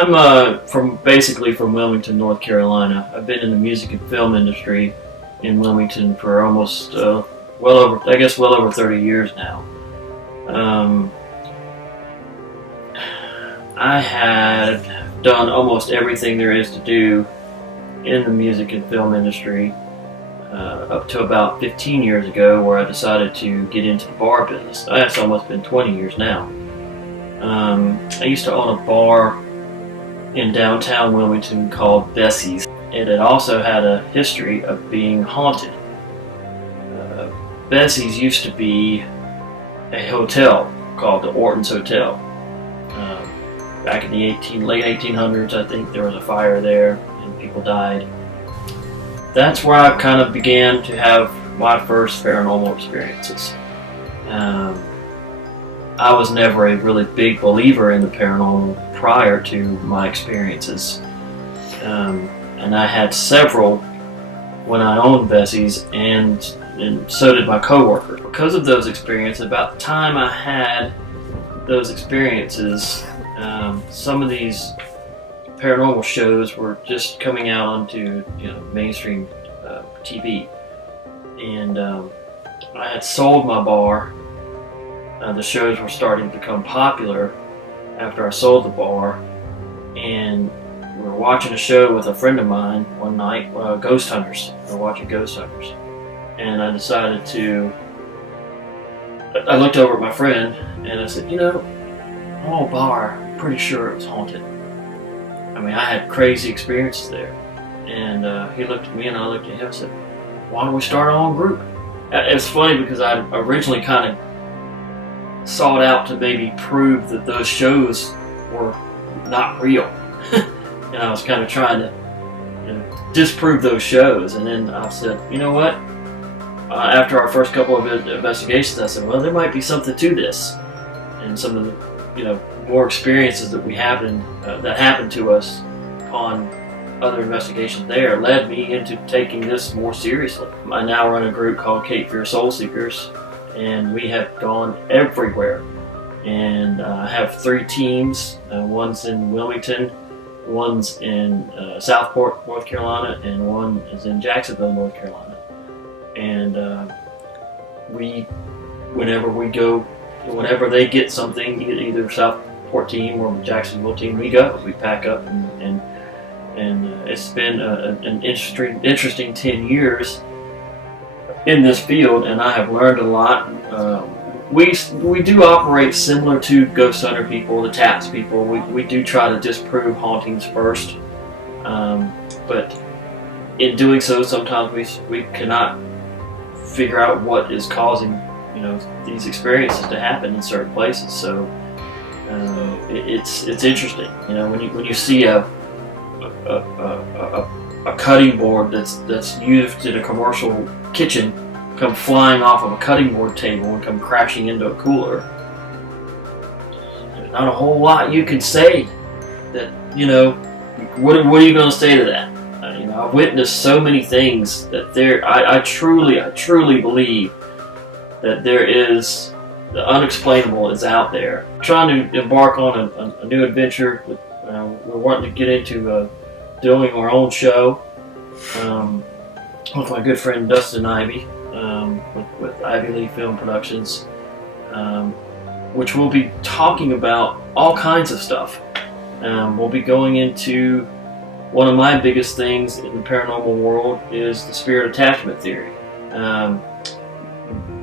I'm basically from Wilmington, North Carolina. I've been in the music and film industry in Wilmington for almost well over 30 years now. I had done almost everything there is to do in the music and film industry up to about 15 years ago, where I decided to get into the bar business. It's almost been 20 years now. I used to own a bar in downtown Wilmington called Bessie's. It had also had a history of being haunted. Bessie's used to be a hotel called the Orton's Hotel. Back in the late 1800s, I think there was a fire there and people died. That's where I kind of began to have my first paranormal experiences. I was never a really big believer in the paranormal prior to my experiences. And I had several when I owned Bessie's, and so did my coworker. Because of those experiences, about the time I had those experiences, some of these paranormal shows were just coming out onto mainstream TV, and I had sold my bar. The shows were starting to become popular after I sold the bar, and we were watching a show with a friend of mine one night, Ghost Hunters. We were watching Ghost Hunters, and I decided I looked over at my friend and I said, my old bar, I'm pretty sure it was haunted. I mean, I had crazy experiences there. And he looked at me and I looked at him and said, why don't we start our own group? It's funny because I originally kind of sought out to maybe prove that those shows were not real. And I was kind of trying to disprove those shows. And then I said, you know what? After our first couple of investigations, I said, well, there might be something to this. And some of the more experiences that that happened to us on other investigations there led me into taking this more seriously. I now run a group called Cape Fear Soul Seakers, and we have gone everywhere. And I have 3 teams. One's in Wilmington, one's in Southport, North Carolina, and one is in Jacksonville, North Carolina. And whenever they get something, either Southport team or Jacksonville team, we pack up, and it's been an interesting 10 years in this field, and I have learned a lot. We do operate similar to ghost hunter people, the TAPS people. We do try to disprove hauntings first, but in doing so, sometimes we cannot figure out what is causing these experiences to happen in certain places. So it's interesting, when you see a cutting board that's used in a commercial kitchen come flying off of a cutting board table and come crashing into a cooler. There's not a whole lot you can say that what are you going to say to that? I've witnessed so many things that I truly believe that there is the unexplainable is out there. Trying to embark on a new adventure. We're wanting to get into doing our own show with my good friend Dustin Ivy, with Ivy Lee Film Productions, which we'll be talking about all kinds of stuff. We'll be going into one of my biggest things in the paranormal world is the spirit attachment theory.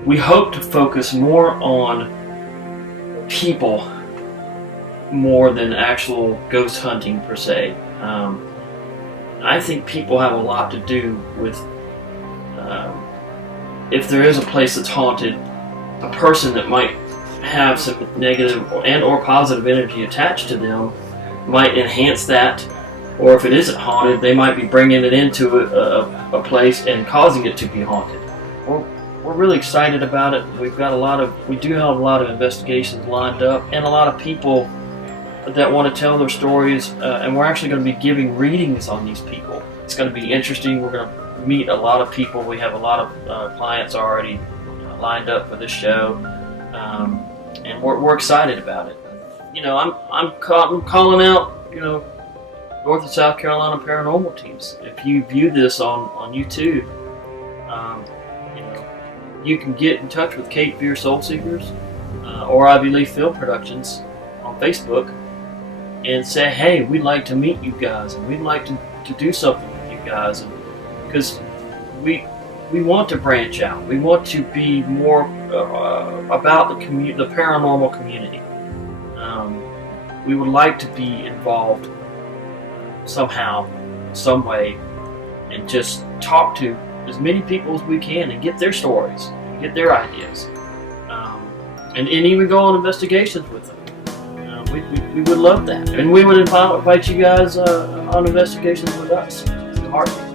We hope to focus more on people more than actual ghost hunting per se. I think people have a lot to do with if there is a place that's haunted, a person that might have some negative and or positive energy attached to them might enhance that. Or if it isn't haunted, they might be bringing it into a place and causing it to be haunted. We're really excited about it. We do have a lot of investigations lined up, and a lot of people that want to tell their stories. And we're actually going to be giving readings on these people. It's going to be interesting. We're going to meet a lot of people. We have a lot of clients already lined up for this show, and we're excited about it. I'm calling out North and South Carolina paranormal teams. If you view this on YouTube, you can get in touch with Cape Fear Soul Seekers or Ivy Leaf Film Productions on Facebook and say, hey, we'd like to meet you guys and we'd like to do something with you guys, because we want to branch out. We want to be more about the paranormal community. We would like to be involved somehow, some way, and just talk to as many people as we can and get their stories, get their ideas, and even go on investigations with them. We would love that, and we would invite you guys on investigations with us. It's a heartbeat.